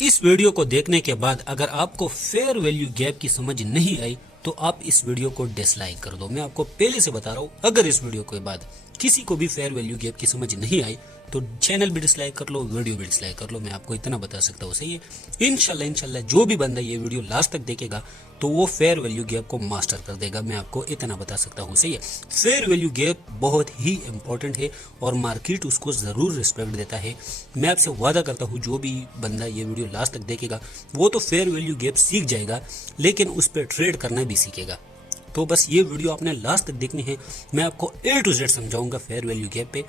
इस वीडियो को देखने के बाद अगर आपको फेयर वैल्यू गैप की समझ नहीं आई तो आप इस वीडियो को डिसलाइक कर दो। मैं आपको पहले से बता रहा हूँ, अगर इस वीडियो के बाद किसी को भी फेयर वैल्यू गैप की समझ नहीं आई तो चैनल भी डिसलाइक कर लो, वीडियो भी डिसलाइक कर लो। मैं आपको इतना बता सकता हूँ। सही है। इंशाल्लाह जो भी बंदा ये वीडियो लास्ट तक देखेगा तो वो फेयर वैल्यू गैप को मास्टर कर देगा। मैं आपको इतना बता सकता हूँ। सही है। फेयर वैल्यू गैप बहुत ही इंपॉर्टेंट है और मार्केट उसको जरूर रिस्पेक्ट देता है। मैं आपसे वादा करता हूँ जो भी बंदा ये वीडियो लास्ट तक देखेगा वो तो फेयर वैल्यू गैप सीख जाएगा, लेकिन उस पर ट्रेड करना भी सीखेगा। तो बस ये वीडियो आपने लास्ट तक देखनी है। मैं आपको A to Z समझाऊंगा फेयर वैल्यू गैप पे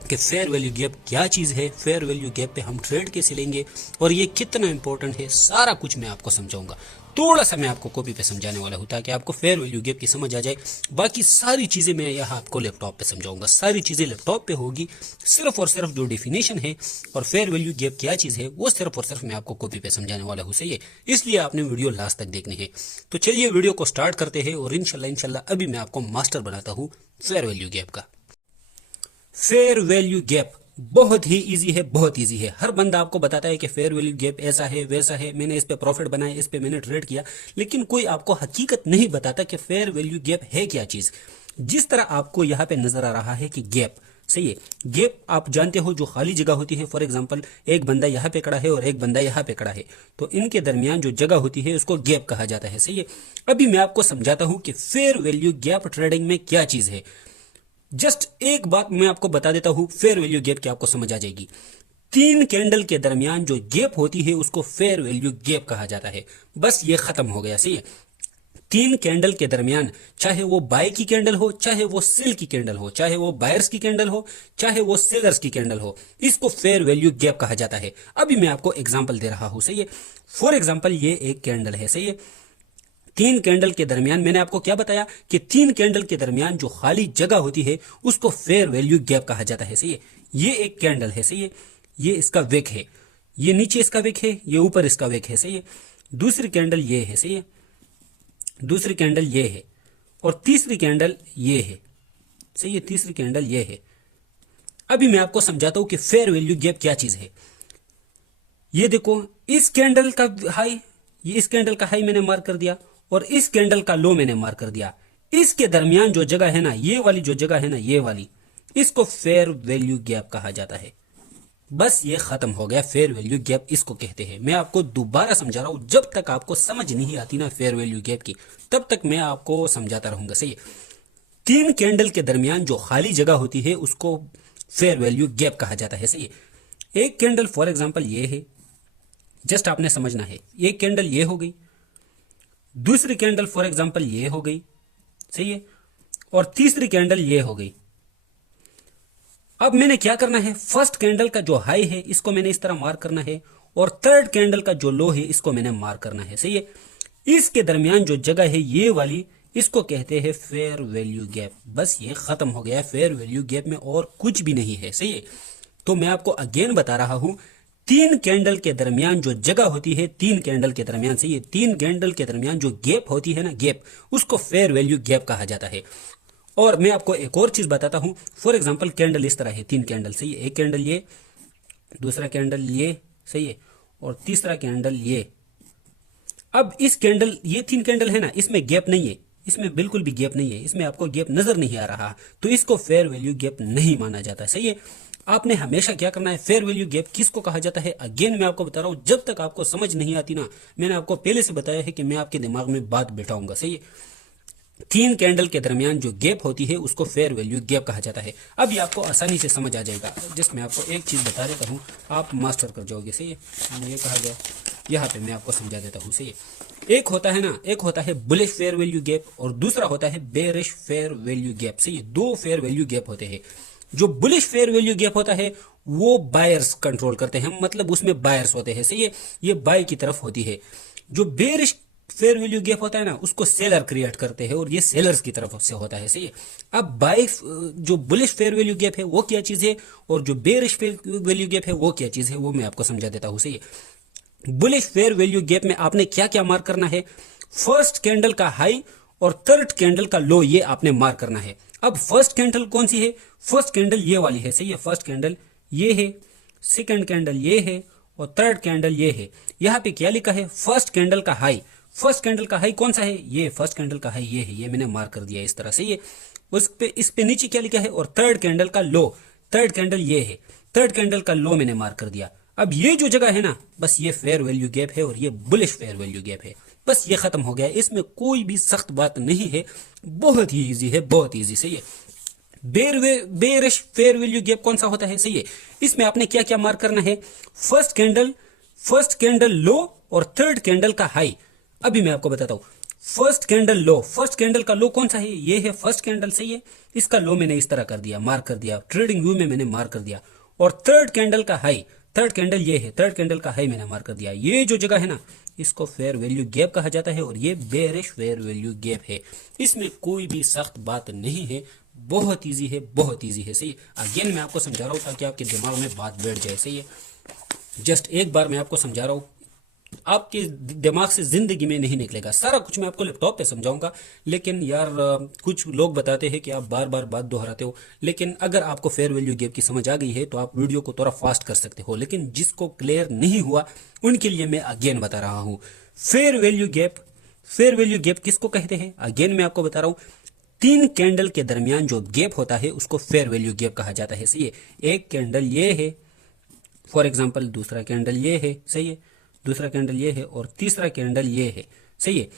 कि फेयर वैल्यू गैप क्या चीज़ है, फेयर वैल्यू गैप पे हम ट्रेड कैसे लेंगे और ये कितना इंपॉर्टेंट है, सारा कुछ मैं आपको समझाऊंगा। थोड़ा सा मैं आपको कॉपी पे समझाने वाला हूँ ताकि आपको फेयर वैल्यू गैप की समझ आ जाए। बाकी सारी चीज़ें मैं यहाँ आपको लैपटॉप पे समझाऊंगा। सारी चीज़ें लैपटॉप पे होगी। सिर्फ और सिर्फ जो डेफिनेशन है और फेयर वैल्यू गैप क्या चीज़ है वो सिर्फ और सिर्फ मैं आपको कॉपी पे समझाने वाला हूँ। सही है। इसलिए आपने वीडियो लास्ट तक देखनी है। तो चलिए वीडियो को स्टार्ट करते हैं और इंशाल्लाह अभी मैं आपको मास्टर बनाता हूँ फेयर वैल्यू गैप का। फेयर वैल्यू गैप बहुत ही इजी है, बहुत इजी है। हर बंदा आपको बताता है कि फेयर वैल्यू गैप ऐसा है वैसा है, मैंने इस पे प्रॉफिट बनाया, इस पे मैंने ट्रेड किया, लेकिन कोई आपको हकीकत नहीं बताता कि फेयर वैल्यू गैप है क्या चीज। जिस तरह आपको यहाँ पे नजर आ रहा है कि गैप, सही है, गैप आप जानते हो जो खाली जगह होती है। फॉर एग्जांपल एक बंदा यहाँ पे खड़ा है और एक बंदा यहाँ पे खड़ा है, तो इनके दरमियान जो जगह होती है उसको गैप कहा जाता है। सही है। अभी मैं आपको समझाता हूँ कि फेयर वैल्यू गैप ट्रेडिंग में क्या चीज है। जस्ट एक बात मैं आपको बता देता हूं, फेयर वैल्यू गैप की आपको समझ आ जाएगी। तीन कैंडल के दरमियान जो गैप होती है उसको फेयर वैल्यू गैप कहा जाता है। बस ये खत्म हो गया। सही है। तीन कैंडल के दरमियान, चाहे वो बाय की कैंडल हो, चाहे वो सेल की कैंडल हो, चाहे वो बायर्स की कैंडल हो, चाहे वो सेलर्स की कैंडल हो, इसको फेयर वैल्यू गैप कहा जाता है। अभी मैं आपको एग्जांपल दे रहा हूं। सही है। फॉर एग्जांपल ये एक कैंडल है। सही है। तीन कैंडल के दरमियान मैंने आपको क्या बताया कि तीन कैंडल के दरमियान जो खाली जगह होती है उसको फेयर वैल्यू गैप कहा जाता है। सही है। ये एक कैंडल है। सही है। ये इसका विक है, ये नीचे इसका विक है, ये ऊपर इसका विक है। सही है। दूसरी कैंडल ये है। सही है। दूसरी कैंडल ये है और तीसरी कैंडल ये है। सही है। तीसरी कैंडल ये है। अभी मैं आपको समझाता हूं कि फेयर वैल्यू गैप क्या चीज है। ये देखो, इस कैंडल का हाई, ये इस कैंडल का हाई मैंने मार्क कर दिया और इस कैंडल का लो मैंने मार्क कर दिया। इसके दरमियान जो जगह है ना, ये वाली जो जगह है ना, ये वाली, इसको फेयर वैल्यू गैप कहा जाता है। बस ये खत्म हो गया। फेयर वैल्यू गैप इसको कहते हैं। मैं आपको दोबारा समझा रहा हूं, जब तक आपको समझ नहीं आती ना फेयर वैल्यू गैप की, तब तक मैं आपको समझाता रहूंगा। सही है। तीन कैंडल के दरमियान जो खाली जगह होती है उसको फेयर वैल्यू गैप कहा जाता है। सही है। एक कैंडल फॉर एग्जाम्पल ये है, जस्ट आपने समझना है। एक कैंडल ये हो गई, दूसरी कैंडल फॉर एग्जांपल ये हो गई। सही है। और तीसरी कैंडल ये हो गई। अब मैंने क्या करना है, फर्स्ट कैंडल का जो हाई है इसको मैंने इस तरह मार्क करना है और थर्ड कैंडल का जो लो है इसको मैंने मार्क करना है। सही है। इसके दरमियान जो जगह है ये वाली, इसको कहते हैं फेयर वैल्यू गैप। बस ये खत्म हो गया। फेयर वैल्यू गैप में और कुछ भी नहीं है। सही है। तो मैं आपको अगेन बता रहा हूं, तीन कैंडल के दरमियान जो जगह होती है, तीन कैंडल के दरमियान, सही है, तीन कैंडल के दरमियान जो गैप होती है ना, गैप, उसको फेयर वैल्यू गैप कहा जाता है। और मैं आपको एक और चीज बताता हूं। फॉर एग्जांपल कैंडल इस तरह है, तीन कैंडल। सही है। एक कैंडल ये, दूसरा कैंडल ये, सही है, और तीसरा कैंडल ये। अब इस कैंडल, ये तीन कैंडल है ना, इसमें गैप नहीं है, इसमें बिल्कुल भी गैप नहीं है, इसमें आपको गैप नजर नहीं आ रहा, तो इसको फेयर वैल्यू गैप नहीं माना जाता। सही है। आपने हमेशा क्या करना है, फेयर वैल्यू गैप किसको कहा जाता है, अगेन मैं आपको बता रहा हूं, जब तक आपको समझ नहीं आती ना, मैंने आपको पहले से बताया है कि मैं आपके दिमाग में बात बैठाऊंगा। सही है। तीन कैंडल के दरमियान जो गैप होती है उसको फेयर वैल्यू गैप कहा जाता है। अब ये आपको आसानी से समझ आ जाएगा। जिस मैं आपको एक चीज बता देता हूँ, आप मास्टर कर जाओगे। सही है। ये कहा गया, यहाँ पे मैं आपको समझा देता हूँ। सही है। एक होता है ना, एक होता है बुलिश फेयर वैल्यू गैप और दूसरा होता है बेरिश फेयर वैल्यू गैप। सही है। दो फेयर वैल्यू गैप होते हैं। जो बुलिश फेयर वैल्यू गैप होता है वो बायर्स कंट्रोल करते हैं, मतलब उसमें बायर्स होते हैं। सही है। ये बाय की तरफ होती है। जो बेरिश फेयर वैल्यू गैप होता है ना, उसको सेलर क्रिएट करते हैं और ये सेलर्स की तरफ से होता है। सही है। अब बाय, जो बुलिश फेयर वैल्यू गैप है वो क्या चीज है और जो बेरिश फेयर वैल्यू गैप है वो क्या चीज है, वो मैं आपको समझा देता हूं। सही है। बुलिश फेयर वैल्यू गैप में आपने क्या क्या मार्क करना है, फर्स्ट कैंडल का हाई और थर्ड कैंडल का लो, ये आपने मार्क करना है। अब फर्स्ट कैंडल कौन सी है, फर्स्ट कैंडल ये वाली है। सही है। फर्स्ट कैंडल ये है, सेकंड कैंडल ये है और थर्ड कैंडल ये है। यहाँ पे क्या लिखा है, फर्स्ट कैंडल का हाई। फर्स्ट कैंडल का हाई कौन सा है, ये फर्स्ट कैंडल का हाई ये है, ये मैंने मार्क कर दिया इस तरह से। ये इस पे नीचे क्या लिखा है, और थर्ड कैंडल का लो, थर्ड कैंडल ये है, थर्ड कैंडल का लो मैंने मार्क कर दिया। अब ये जो जगह है ना, बस ये फेयर वैल्यू गैप है और ये बुलिश फेयर वैल्यू गैप है। बस ये खत्म हो गया, इसमें कोई भी सख्त बात नहीं है, बहुत ही इजी है, बहुत इजी। सही है। बेरिश फेयर वैल्यू गैप कौन सा होता है, सही है। इसमें आपने क्या क्या मार्क करना है, फर्स्ट कैंडल लो और थर्ड कैंडल का हाई। अभी मैं आपको बताता हूं, फर्स्ट कैंडल लो, फर्स्ट कैंडल का लो कौन सा है, ये है फर्स्ट कैंडल, सही है। इसका लो मैंने इस तरह कर दिया, मार्क कर दिया, ट्रेडिंग व्यू में मैंने मार्क कर दिया। और थर्ड कैंडल का हाई, थर्ड कैंडल ये है, थर्ड कैंडल का हाई मैंने मार्क कर दिया। ये जो जगह है ना, इसको फेयर वैल्यू गैप कहा जाता है और ये बेरिश फेयर वैल्यू गैप है। इसमें कोई भी सख्त बात नहीं है, बहुत इजी है, बहुत इजी है। सही। अगेन मैं आपको समझा रहा हूँ ताकि आपके दिमाग में बात बैठ जाए। सही है। जस्ट एक बार मैं आपको समझा रहा हूँ, आपके दिमाग से जिंदगी में नहीं निकलेगा। सारा कुछ मैं आपको लैपटॉप पे समझाऊंगा, लेकिन यार कुछ लोग बताते हैं कि आप बार बार बात दोहराते हो। लेकिन अगर आपको फेयर वैल्यू गैप की समझ आ गई है तो आप वीडियो को थोड़ा फास्ट कर सकते हो, लेकिन जिसको क्लियर नहीं हुआ उनके लिए मैं अगेन बता रहा हूँ। फेयर वैल्यू गैप किसको कहते हैं, अगेन मैं आपको बता रहा हूँ। तीन कैंडल के दरमियान जो गैप होता है उसको फेयर वैल्यू गैप कहा जाता है। सही है। एक कैंडल ये है फॉर एग्जाम्पल, दूसरा कैंडल ये है, सही है, दूसरा कैंडल ये है और तीसरा कैंडल ये है, सही है।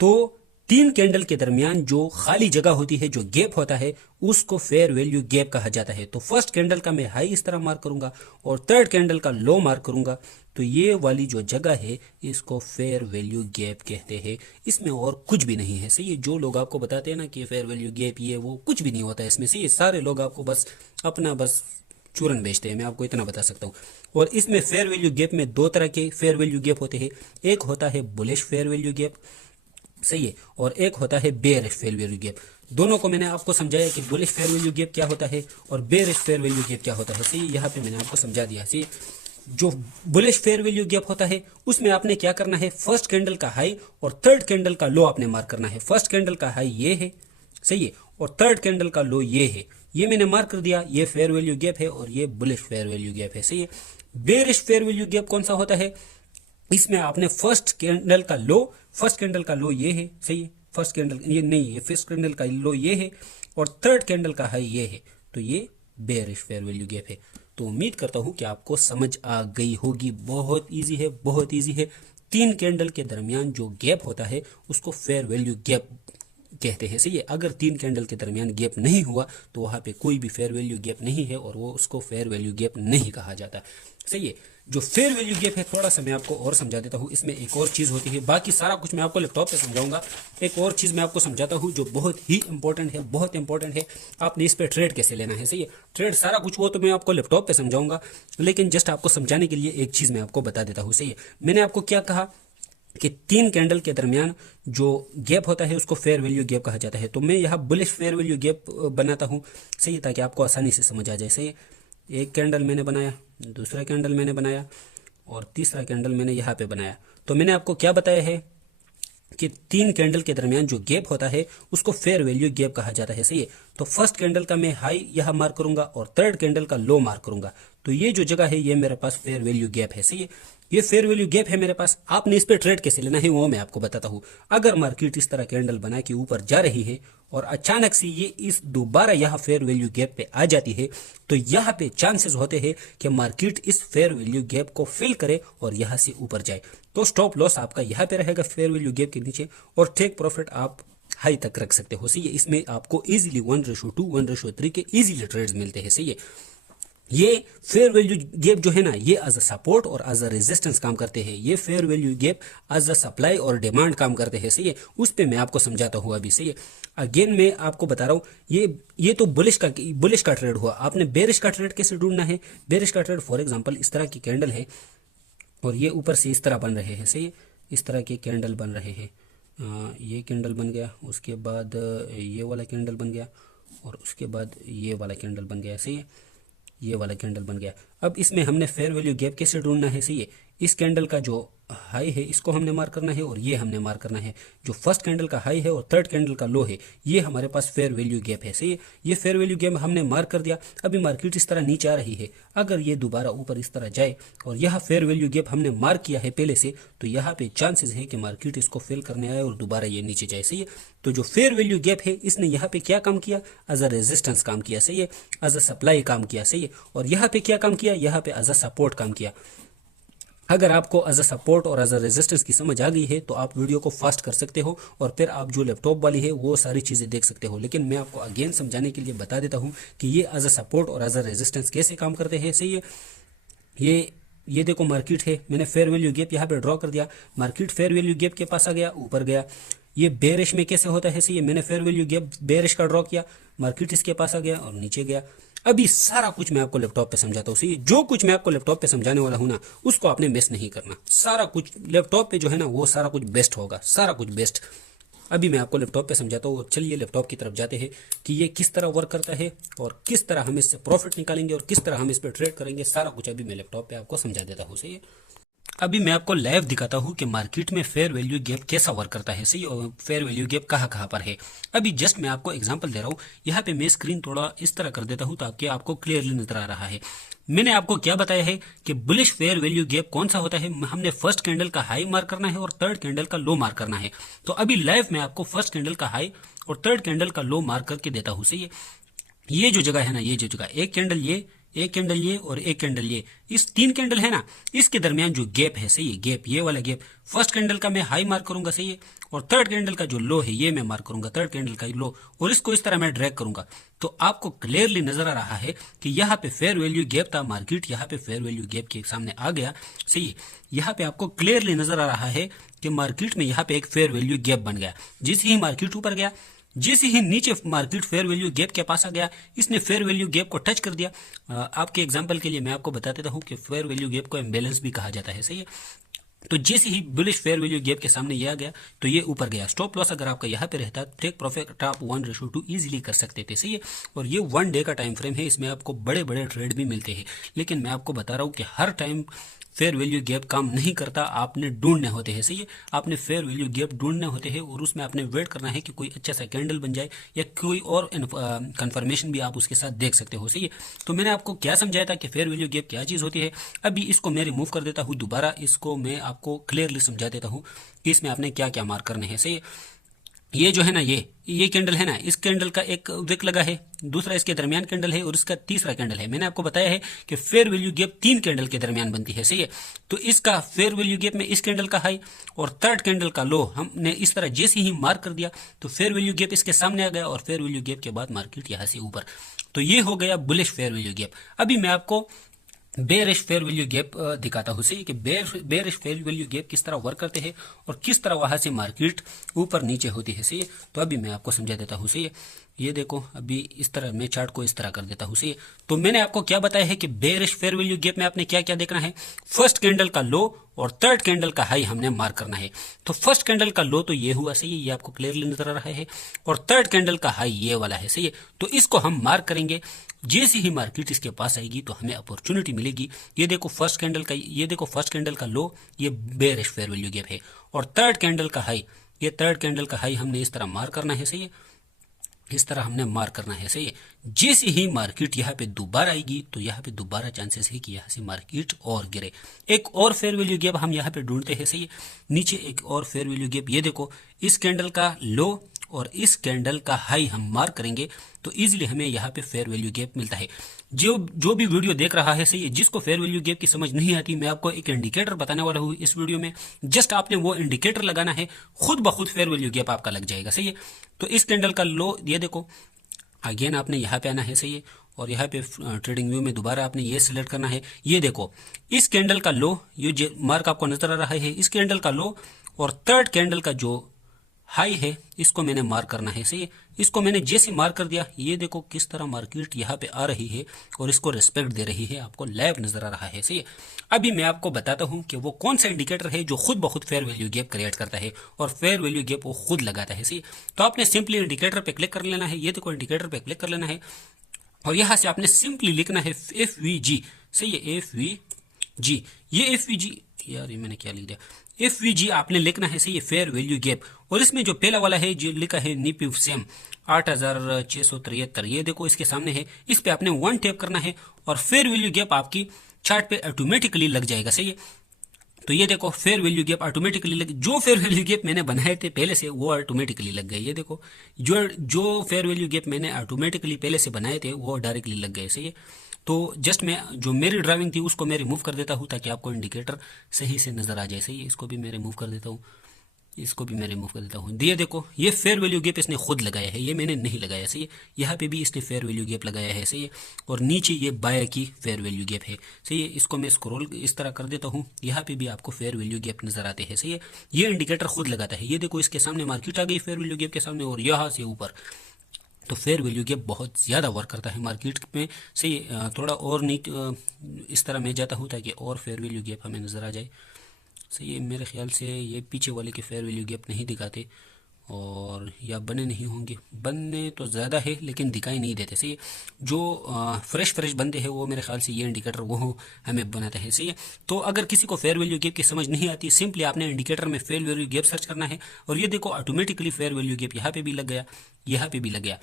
तो तीन कैंडल के दरमियान जो खाली जगह होती है, जो गैप होता है, उसको फेयर वैल्यू गैप कहा जाता है। तो फर्स्ट कैंडल का मैं हाई इस तरह मार्क करूंगा और थर्ड कैंडल का लो मार्क करूंगा, तो ये वाली जो जगह है इसको फेयर वैल्यू गैप कहते हैं। इसमें और कुछ भी नहीं है। सही है। जो लोग आपको बताते हैं ना कि फेयर वैल्यू गैप ये वो, कुछ भी नहीं होता है इसमें। सही है। सारे लोग आपको बस अपना बस चूरन बेचते हैं, मैं आपको इतना बता सकता हूँ। और इसमें फेयर वैल्यू गैप में दो तरह के फेयर वैल्यू गैप होते हैं। एक होता है बुलिश फेयर वैल्यू गैप, सही है, और एक होता है बेरिश फेयर वैल्यू गैप। दोनों को मैंने आपको समझाया कि बुलिश फेयर वैल्यू गैप क्या होता है और बेरिश फेयर वैल्यू गैप क्या होता है। सही, यहाँ पे मैंने आपको समझा दिया। सही। जो बुलिश फेयर वैल्यू गैप होता है उसमें आपने क्या करना है, फर्स्ट कैंडल का हाई और थर्ड कैंडल का लो आपने मार्क करना है। फर्स्ट कैंडल का हाई ये है, सही है, और थर्ड कैंडल का लो ये है, ये मैंने मार्क कर दिया। ये फेयर वैल्यू गैप है और ये बुलिश फेयर वैल्यू गैप है। सही है। बेरिश फेयर वैल्यू गैप कौन सा होता है, इसमें आपने फर्स्ट कैंडल का लो ये है, सही है, फर्स्ट कैंडल ये नहीं है, फर्स्ट कैंडल का लो ये है और थर्ड कैंडल का हाई ये है, तो ये बेरिश फेयर वैल्यू गैप है। तो उम्मीद करता हूं कि आपको समझ आ गई होगी। बहुत इजी है, बहुत इजी है। तीन कैंडल के दरमियान जो गैप होता है उसको फेयर वैल्यू गैप कहते हैं। सही है। अगर तीन कैंडल के दरमियान गैप नहीं हुआ तो वहां पे कोई भी फेयर वैल्यू गैप नहीं है और वो उसको फेयर वैल्यू गैप नहीं कहा जाता। सही है। जो फेयर वैल्यू गैप है थोड़ा सा मैं आपको और समझा देता हूँ। इसमें एक और चीज होती है, बाकी सारा कुछ मैं आपको लैपटॉप पे समझाऊंगा। एक और चीज मैं आपको समझाता हूँ जो बहुत ही इंपॉर्टेंट है, बहुत इंपॉर्टेंट है। आपने इस पे ट्रेड कैसे लेना है। सही है। ट्रेड सारा कुछ वो तो मैं आपको लैपटॉप पे समझाऊंगा, लेकिन जस्ट आपको समझाने के लिए एक चीज मैं आपको बता देता हूँ। सही है। मैंने आपको क्या कहा कि तीन कैंडल के दरमियान जो गैप होता है उसको फेयर वैल्यू गैप कहा जाता है। तो मैं यहाँ बुलिश फेयर वैल्यू गैप बनाता हूँ, सही है, ताकि आपको आसानी से समझ आ जाए। सही है। एक कैंडल मैंने बनाया, दूसरा कैंडल मैंने बनाया और तीसरा कैंडल मैंने यहाँ पे बनाया। तो मैंने आपको क्या बताया है कि तीन कैंडल के दरमियान जो गैप होता है उसको फेयर वैल्यू गैप कहा जाता है। सही है। तो फर्स्ट कैंडल का मैं हाई यहाँ मार्क करूंगा और थर्ड कैंडल का लो मार्क करूंगा, तो ये जो जगह है ये मेरे पास फेयर वैल्यू गैप है। सही है। ये फेयर वैल्यू गैप है मेरे पास। आपने इस पे ट्रेड कैसे लेना है वो मैं आपको बताता हूँ। अगर मार्केट इस तरह कैंडल बना के ऊपर जा रही है और अचानक से ये इस दोबारा यहाँ फेयर वैल्यू गैप पे आ जाती है, तो यहाँ पे चांसेस होते हैं कि मार्केट इस फेयर वैल्यू गैप को फिल करे और यहाँ से ऊपर जाए। तो स्टॉप लॉस आपका यहाँ पे रहेगा फेयर वैल्यू गैप के नीचे और टेक प्रॉफिट आप हाई तक रख सकते हो। सही है। इसमें आपको इजीली 1:2 1:3 के इजीली ट्रेड्स मिलते हैं। सही है। ये फेयर वैल्यू गैप जो है ना, ये एज अ सपोर्ट और एज अ रेजिस्टेंस काम करते हैं। ये fair value gap as a supply और डिमांड काम करते हैं। सही है। उस पे मैं आपको समझाता हूँ अभी। सही है। अगेन मैं आपको बता रहा हूँ, ये तो बुलिश का ट्रेड हुआ। आपने बेरिश का ट्रेड कैसे ढूंढना है। बेरिश का ट्रेड फॉर एग्जांपल इस तरह की कैंडल है और ये ऊपर से इस तरह बन रहे हैं। सही है। इस तरह के कैंडल बन रहे हैं। ये कैंडल बन गया, उसके बाद ये वाला कैंडल बन गया और उसके बाद ये वाला कैंडल बन गया। सही है। ये वाला कैंडल बन गया। अब इसमें हमने फेयर वैल्यू गैप कैसे ढूंढना है। सही है। इस कैंडल का जो हाई है इसको हमने मार्क करना है और ये हमने मार्क करना है। जो फर्स्ट कैंडल का हाई है और थर्ड कैंडल का लो है ये हमारे पास फेयर वैल्यू गैप है। सही है, ये फेयर वैल्यू गैप हमने मार्क कर दिया। अभी मार्केट इस तरह नीचे आ रही है, अगर ये दोबारा ऊपर इस तरह जाए और यह फेयर वैल्यू गैप हमने मार्क किया है पहले से, तो यहाँ पे चांसेस है कि मार्केट इसको फेल करने आए और दोबारा ये नीचे जाए। सही है, तो जो फेयर वैल्यू गैप है इसने यहाँ पे क्या काम किया, एज अ रेजिस्टेंस काम किया। सही है, एज अ सप्लाई काम किया। सही है, और यहाँ पे क्या काम किया, यहाँ पे एज अ सपोर्ट काम किया। अगर आपको एज अ सपोर्ट और एज अ रेजिस्टेंस की समझ आ गई है तो आप वीडियो को फास्ट कर सकते हो और फिर आप जो लैपटॉप वाली है वो सारी चीज़ें देख सकते हो। लेकिन मैं आपको अगेन समझाने के लिए बता देता हूँ कि ये एज अ सपोर्ट और एज अ रेजिस्टेंस कैसे काम करते हैं। सही है, ये देखो मार्केट है, मैंने फेयर वैल्यू गैप यहाँ पे ड्रॉ कर दिया। मार्केट फेयर वैल्यू गैप के पास आ गया, ऊपर गया। ये बेरिश में कैसे होता है, सही है, मैंने फेयर वैल्यू गैप बेरिश का ड्रॉ किया, मार्केट इसके पास आ गया और नीचे गया। अभी सारा कुछ मैं आपको लैपटॉप पे समझाता हूँ। सही, जो कुछ मैं आपको लैपटॉप पे समझाने वाला हूँ ना उसको आपने मिस नहीं करना। सारा कुछ लैपटॉप पे जो है ना वो सारा कुछ बेस्ट होगा, सारा कुछ बेस्ट। अभी मैं आपको लैपटॉप पे समझाता हूँ। चलिए लैपटॉप की तरफ जाते हैं कि ये किस तरह वर्क करता है और किस तरह हम इससे प्रॉफिट निकालेंगे और किस तरह हम इस पर ट्रेड करेंगे। सारा कुछ अभी मैं लैपटॉप पे आपको समझा देता हूँ। सही है, अभी मैं आपको लाइव दिखाता हूँ कि मार्केट में फेयर वैल्यू गैप कैसा वर्क करता है। सही, और फेयर वैल्यू गैप कहाँ कहाँ पर है। अभी जस्ट मैं आपको एग्जांपल दे रहा हूँ। यहाँ पे मैं स्क्रीन थोड़ा इस तरह कर देता हूँ ताकि आपको क्लियरली नजर आ रहा है। मैंने आपको क्या बताया है कि बुलिश फेयर वैल्यू गैप कौन सा होता है। हमने फर्स्ट कैंडल का हाई मार्क करना है और थर्ड कैंडल का लो मार्क करना है। तो अभी लाइव मैं आपको फर्स्ट कैंडल का हाई और थर्ड कैंडल का लो मार्क करके देता हूँ। सही है, ये जो जगह है ना, ये जो जगह एक कैंडल ये, एक कैंडल ये और एक कैंडल ये, इस तीन कैंडल है ना, इसके दरमियान जो गैप है। सही है, गैप, ये वाला गैप, फर्स्ट कैंडल का मैं हाई मार्क करूंगा। सही है, और थर्ड कैंडल का जो लो है ये मैं मार्क करूंगा, थर्ड कैंडल का लो, और इसको इस तरह मैं ड्रैग करूंगा। तो आपको क्लियरली नजर आ रहा है कि यहाँ पे फेयर वैल्यू गैप था, मार्केट यहाँ पे फेयर वैल्यू गैप के सामने आ गया। सही है, यहाँ पे आपको क्लियरली नजर आ रहा है कि मार्केट में यहाँ पे एक फेयर वैल्यू गैप बन गया। जिस ही मार्केट ऊपर गया, जैसे ही नीचे मार्केट फेयर वैल्यू गैप के पास आ गया, इसने फेयर वैल्यू गैप को टच कर दिया। आपके एग्जांपल के लिए मैं आपको बता देता हूं कि फेयर वैल्यू गैप को इम्बैलेंस भी कहा जाता है। सही है, तो जैसे ही बुलिश फेयर वैल्यू गैप के सामने ये आ गया तो ये ऊपर गया। स्टॉप लॉस अगर आपका यहाँ पे रहता, टेक प्रॉफिट आप 1:2 इजीली कर सकते थे। सही है, और ये 1 डे का टाइम फ्रेम है, इसमें आपको बड़े बड़े ट्रेड भी मिलते हैं। लेकिन मैं आपको बता रहा हूँ कि हर टाइम फेयर वैल्यू गैप काम नहीं करता, आपने ढूंढने होते हैं। सही है, आपने फेयर वैल्यू गैप ढूंढने होते हैं और उसमें आपने वेट करना है कि कोई अच्छा सा कैंडल बन जाए या कोई और कंफर्मेशन भी आप उसके साथ देख सकते हो। सही है, तो मैंने आपको क्या समझाया था कि फेयर वैल्यू गैप क्या चीज़ होती है। अभी इसको मैं रिमूव कर देता हूँ, दोबारा इसको मैं आपको क्लियरली समझा देता हूँ कि इसमें आपने क्या क्या मार्क करने हैं। सही है, ये जो है ना, ये कैंडल है ना, इस कैंडल का एक विक लगा है, दूसरा इसके दरमियान कैंडल है और इसका तीसरा कैंडल है। मैंने आपको बताया है कि फेयर वैल्यू गैप 3 कैंडल के दरमियान बनती है। सही है, तो इसका फेयर वैल्यू गैप में इस कैंडल का हाई और थर्ड कैंडल का लो हमने इस तरह जैसे ही मार्क कर दिया तो फेयर वैल्यू गैप इसके सामने आ गया और फेयर वैल्यू गैप के बाद मार्केट यहाँ से ऊपर। तो ये हो गया बुलिश फेयर वैल्यू गैप। अभी मैं आपको बेरिश फेयर वैल्यू गैप दिखाता हूँ। सही कि बेरिश फेयर वैल्यू गैप किस तरह वर्क करते हैं और किस तरह वहां से मार्केट ऊपर नीचे होती है। सही, तो अभी मैं आपको समझा देता हूँ। सही, ये देखो अभी इस तरह मैं चार्ट को इस तरह कर देता हूँ। सही, तो मैंने आपको क्या बताया है कि बेरिश फेयर वैल्यू गैप में आपने क्या क्या देखना है। फर्स्ट कैंडल का लो और थर्ड कैंडल का हाई हमने मार्क करना है। तो फर्स्ट कैंडल का लो तो ये हुआ। सही, ये आपको क्लियरली नजर आ रहा है, और थर्ड कैंडल का हाई ये वाला है। सही, तो इसको हम मार्क करेंगे। जैसे ही मार्केट इसके पास आएगी तो हमें अपॉर्चुनिटी मिलेगी। ये देखो फर्स्ट कैंडल का, ये देखो फर्स्ट कैंडल का लो, ये बेरिश फेयर वैल्यू गैप है, और थर्ड कैंडल का हाई, ये थर्ड कैंडल का हाई हमने इस तरह मार्क करना है। सही है, इस तरह हमने मार्क करना है। सही है, जैसे ही मार्केट यहाँ पे दोबारा आएगी तो यहाँ पे दोबारा चांसेस है कि यहाँ से मार्केट और गिरे। एक और फेयर वैल्यू गैप हम यहाँ पे ढूंढते हैं। सही है, नीचे एक और फेयर वैल्यू गैप, ये देखो इस कैंडल का लो और इस कैंडल का हाई हम मार्क करेंगे तो इजीली हमें यहाँ पे फेयर वैल्यू गैप मिलता है। जो भी वीडियो देख रहा है, सही है, जिसको फेयर वैल्यू गैप की समझ नहीं आती, मैं आपको एक इंडिकेटर बताने वाला हूँ इस वीडियो में। जस्ट आपने वो इंडिकेटर लगाना है, खुद ब खुद फेयर वैल्यू गैप आपका लग जाएगा। सही है, तो इस कैंडल का लो ये देखो, अगेन आपने यहाँ पे आना है। सही है, और यहाँ पे ट्रेडिंग व्यू में दोबारा आपने ये सिलेक्ट करना है। ये देखो इस कैंडल का लो, ये मार्क आपको नजर आ रहा है, इस कैंडल का लो और थर्ड कैंडल का जो हाई है इसको मैंने मार्क करना है। सही है, इसको मैंने जैसे मार्क कर दिया, ये देखो किस तरह मार्केट यहाँ पे आ रही है और इसको रिस्पेक्ट दे रही है, आपको लाइव नजर आ रहा है। सही है, अभी मैं आपको बताता हूँ कि वो कौन सा इंडिकेटर है जो खुद ब खुद फेयर वैल्यू गैप क्रिएट करता है और फेयर वैल्यू गैप वो खुद लगाता है। सही, तो आपने सिंपली इंडिकेटर पे क्लिक कर लेना है। ये देखो इंडिकेटर पे क्लिक कर लेना है और यहाँ से आपने सिंपली लिखना है FVG। सही है, FVG, ये यार ये मैंने क्या लिख दिया, FVG आपने लिखना है सही है, फेयर वैल्यू गैप। और इसमें जो पहला वाला है जो लिखा है निपी सेम 8673, ये देखो इसके सामने है, इस पे आपने 1 टैप करना है और फेयर वैल्यू गैप आपकी चार्ट पे ऑटोमेटिकली लग जाएगा, सही है। तो ये देखो फेयर वैल्यू गैप ऑटोमेटिकली लग, जो फेयर वैल्यू गैप मैंने बनाए थे पहले से वो ऑटोमेटिकली लग गए। ये देखो जो फेयर वैल्यू गैप मैंने ऑटोमेटिकली पहले से बनाए थे वो डायरेक्टली लग गए, सही है। तो जस्ट मैं जो मेरी ड्राइविंग थी उसको मैं रिमूव कर देता हूँ ताकि आपको इंडिकेटर सही से नजर आ जाए, सही है। इसको भी मैं रिमूव कर देता हूँ, इसको भी मैं रिमूव कर देता हूँ। ये देखो ये फेयर वैल्यू गैप इसने खुद लगाया है, ये मैंने नहीं लगाया, सही है। यहाँ पे भी इसने फेयर वैल्यू गैप लगाया है, सही है। और नीचे ये बाय की फेयर वैल्यू गैप है, सही है। इसको मैं स्क्रॉल इस तरह कर देता हूँ, यहाँ पे भी आपको फेयर वैल्यू गैप नजर आते हैं, सही है। ये इंडिकेटर खुद लगाता है। ये देखो इसके सामने मार्केट आ गई फेयर वैल्यू गैप के सामने और यहाँ से ऊपर, तो फेयर वैल्यू गैप बहुत ज़्यादा वर्क करता है मार्केट में, सही। थोड़ा और नीट इस तरह मैं जाता हूँ ताकि और फेयर वैल्यू गैप हमें नज़र आ जाए, सही है। मेरे ख्याल से ये पीछे वाले के फेयर वैल्यू गैप नहीं दिखाते और या बने नहीं होंगे, बनने तो ज़्यादा है लेकिन दिखाई नहीं देते, सही है। जो फ्रेश बनते हैं वो मेरे ख्याल से ये इंडिकेटर वो हमें बनाता है, सही है। तो अगर किसी को फेयर वैल्यू गैप की समझ नहीं आती, सिंपली आपने इंडिकेटर में फेयर वैल्यू गैप सर्च करना है और ये देखो ऑटोमेटिकली फेयर वैल्यू गैप यहाँ पे भी लग गया, यहाँ पे भी लग गया।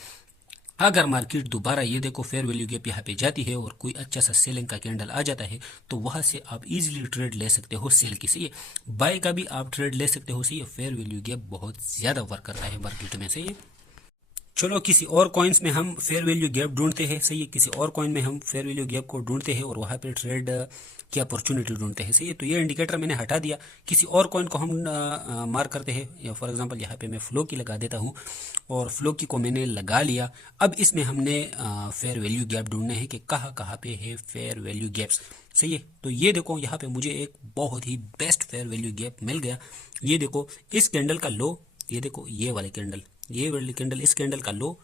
अगर मार्केट दोबारा ये देखो फेयर वैल्यू गैप यहाँ पे जाती है और कोई अच्छा सा सेलिंग का कैंडल आ जाता है तो वहां से आप इजीली ट्रेड ले सकते हो सेल की, सही है। बाय का भी आप ट्रेड ले सकते हो, सही है। फेयर वैल्यू गैप बहुत ज्यादा वर्क करता है मार्केट में, सही है। चलो किसी और कॉइन्स में हम फेयर वैल्यू गैप ढूंढते हैं, सही है। किसी और कॉइन में हम फेयर वैल्यू गैप को ढूंढते हैं और वहां पे ट्रेड की अपॉर्चुनिटी ढूंढते हैं, सही है। तो ये इंडिकेटर मैंने हटा दिया, किसी और कॉइन को हम मार्क करते हैं। या फॉर एग्जांपल यहाँ पे मैं फ्लो की लगा देता हूँ और फ्लो की को मैंने लगा लिया। अब इसमें हमने फेयर वैल्यू गैप ढूंढने हैं कि कहाँ पे है फेयर वैल्यू गैप्स, सही है। तो ये देखो यहाँ पे मुझे एक बहुत ही बेस्ट फेयर वैल्यू गैप मिल गया। ये देखो इस कैंडल का लो, ये देखो ये वाले कैंडल, ये वाली कैंडल, इस कैंडल का लो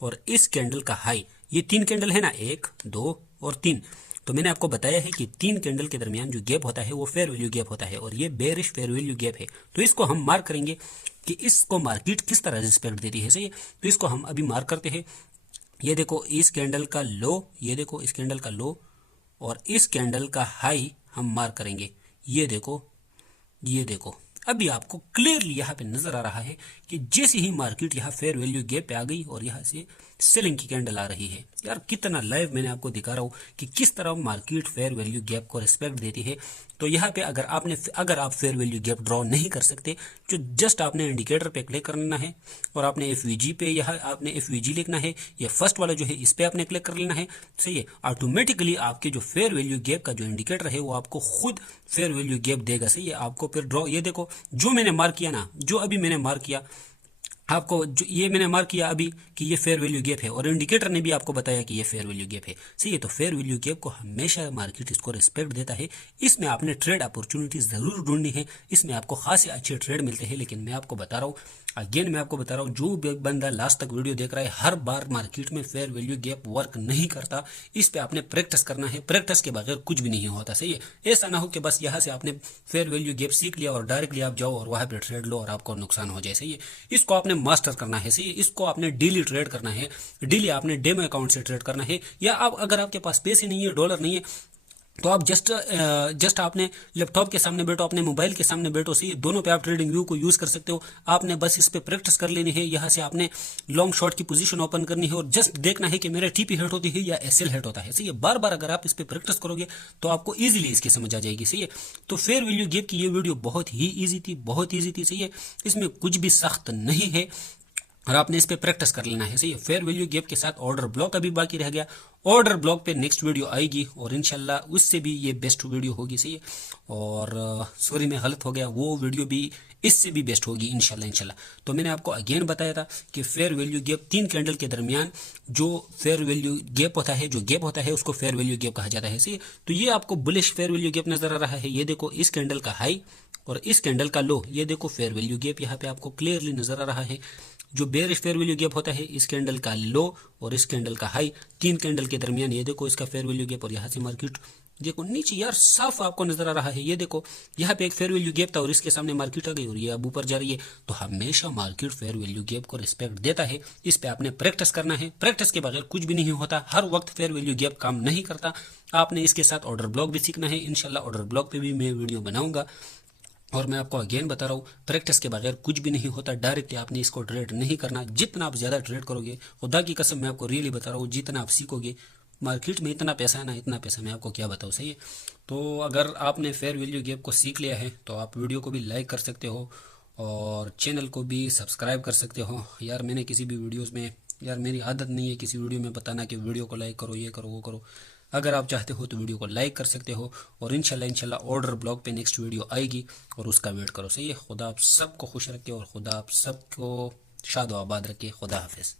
और इस कैंडल का हाई, ये 3 कैंडल है ना, 1 2 और 3। तो मैंने आपको बताया है कि 3 कैंडल के दरमियान जो गैप होता है वो फेयर वैल्यू गैप होता है और ये बेरिश फेयर वैल्यू गैप है। तो इसको हम मार्क करेंगे कि इसको मार्केट किस तरह रिस्पेक्ट देती है, सही है। तो इसको हम अभी मार्क करते हैं। ये देखो इस कैंडल का लो, ये देखो इस कैंडल का लो और इस कैंडल का हाई हम मार्क करेंगे। ये देखो, ये देखो अभी आपको क्लियरली यहाँ पे नजर आ रहा है कि जैसे ही मार्केट यहाँ फेयर वैल्यू गैप पे आ गई और यहाँ से सेलिंग की कैंडल आ रही है। यार कितना लाइव मैंने आपको दिखा रहा हूँ कि किस तरह मार्केट फेयर वैल्यू गैप को रिस्पेक्ट देती है। तो यहाँ पे अगर आप फेयर वैल्यू गैप ड्रॉ नहीं कर सकते, जो जस्ट आपने इंडिकेटर पे क्लिक करना है और आपने FVG पे यहाँ आपने FVG लिखना है, ये फर्स्ट वाला जो है इस पे आपने क्लिक कर लेना है, सही है। ऑटोमेटिकली आपके जो फेयर वैल्यू गैप का जो इंडिकेटर है वो आपको खुद फेयर वैल्यू गैप देगा, सही है। आपको फिर ड्रॉ, ये देखो जो मैंने मार्क किया ना, जो अभी मैंने मार्क किया आपको, जो ये मैंने मार्क किया अभी कि ये फेयर वैल्यू गैप है और इंडिकेटर ने भी आपको बताया कि ये फेयर वैल्यू गैप है, सही है। तो फेयर वैल्यू गैप को हमेशा मार्केट इसको रिस्पेक्ट देता है। इसमें आपने ट्रेड अपॉर्चुनिटी जरूर ढूंढनी है, इसमें आपको खासे अच्छे ट्रेड मिलते हैं। लेकिन मैं आपको बता रहा हूँ, अगेन मैं आपको बता रहा हूँ, जो बंदा लास्ट तक वीडियो देख रहा है, हर बार मार्केट में फेयर वैल्यू गैप वर्क नहीं करता। इस पे आपने प्रैक्टिस करना है, प्रैक्टिस के बगैर कुछ भी नहीं होता, सही है। ऐसा ना हो कि बस यहाँ से आपने फेयर वैल्यू गैप सीख लिया और डायरेक्टली आप जाओ और वहां पे ट्रेड लो और आपको नुकसान हो जाए, सही है। इसको आपने मास्टर करना है, सही है। इसको आपने डेली ट्रेड करना है, डेली आपने डेमो अकाउंट से ट्रेड करना है। या आप अगर आपके पास पैसे नहीं है, डॉलर नहीं है, तो आप जस्ट आपने लैपटॉप के सामने बैठो, अपने मोबाइल के सामने बैठो, सही, दोनों पे आप ट्रेडिंग व्यू को यूज कर सकते हो। आपने बस इस पे प्रैक्टिस कर लेनी है। यहाँ से आपने लॉन्ग शॉर्ट की पोजीशन ओपन करनी है और जस्ट देखना है कि मेरा TP हिट होती है या SL हिट होता है, सही है। बार बार अगर आप इस पे प्रैक्टिस करोगे तो आपको इजीली इसकी समझ आ जाएगी, सही है। तो फेयर वैल्यू गैप की ये वीडियो बहुत ही ईजी थी, बहुत ईजी थी, सही है। इसमें कुछ भी सख्त नहीं है और आपने इस पे प्रैक्टिस कर लेना है, सही है। फेयर वैल्यू गैप के साथ ऑर्डर ब्लॉक अभी बाकी रह गया, ऑर्डर ब्लॉक पे नेक्स्ट वीडियो आएगी और इंशाल्लाह उससे भी ये बेस्ट वीडियो होगी, सही है। और सॉरी मैं गलत हो गया, वो वीडियो भी इससे भी बेस्ट होगी इंशाल्लाह। तो मैंने आपको अगेन बताया था कि फेयर वैल्यू गैप 3 कैंडल के दरमियान जो फेयर वैल्यू गैप होता है, जो गैप होता है उसको फेयर वैल्यू गैप कहा जाता है, सही है। तो ये आपको बुलिश फेयर वैल्यू गैप नजर आ रहा है। ये देखो इस कैंडल का हाई और इस कैंडल का लो, ये देखो फेयर वैल्यू गैप यहाँ पे आपको क्लियरली नजर आ रहा है। जो बेरिश फेयर वैल्यू गैप होता है, इस कैंडल का लो और इस कैंडल का हाई, 3 कैंडल के दरमियान, ये देखो इसका फेयर वैल्यू गैप और यहाँ से मार्केट देखो नीचे यार साफ आपको नजर आ रहा है, ये देखो यहाँ पे एक फेयर वैल्यू गैप था और इसके सामने मार्केट आ गई और ये अब ऊपर जा रही है। तो हमेशा मार्केट फेयर वैल्यू गैप को रिस्पेक्ट देता है, इस पे आपने प्रैक्टिस करना है। प्रैक्टिस के बगैर कुछ भी नहीं होता, हर वक्त फेयर वैल्यू गैप काम नहीं करता। आपने इसके साथ ऑर्डर ब्लॉक भी सीखना है, इंशाल्लाह ऑर्डर ब्लॉक पे भी मैं वीडियो बनाऊंगा। और मैं आपको अगेन बता रहा हूँ, प्रैक्टिस के बगैर कुछ भी नहीं होता। डायरेक्टली आपने इसको ट्रेड नहीं करना। जितना आप ज्यादा ट्रेड करोगे, खुदा की कसम मैं आपको रियली बता रहा हूँ, जितना आप सीखोगे, मार्केट में इतना पैसा है ना, इतना पैसा मैं आपको क्या बताऊँ, सही है। तो अगर आपने फेयर वैल्यू गैप को सीख लिया है तो आप वीडियो को भी लाइक कर सकते हो और चैनल को भी सब्सक्राइब कर सकते हो। यार मैंने किसी भी वीडियोस में, यार मेरी आदत नहीं है किसी वीडियो में बताना कि वीडियो को लाइक करो, ये करो, वो करो। अगर आप चाहते हो तो वीडियो को लाइक कर सकते हो और इंशाल्लाह ऑर्डर ब्लॉग पे नेक्स्ट वीडियो आएगी और उसका वेट करो, सही है। खुदा आप सबको खुश रखे और खुदा आप सबको शाद व आबाद रखे। खुदा हाफिज़।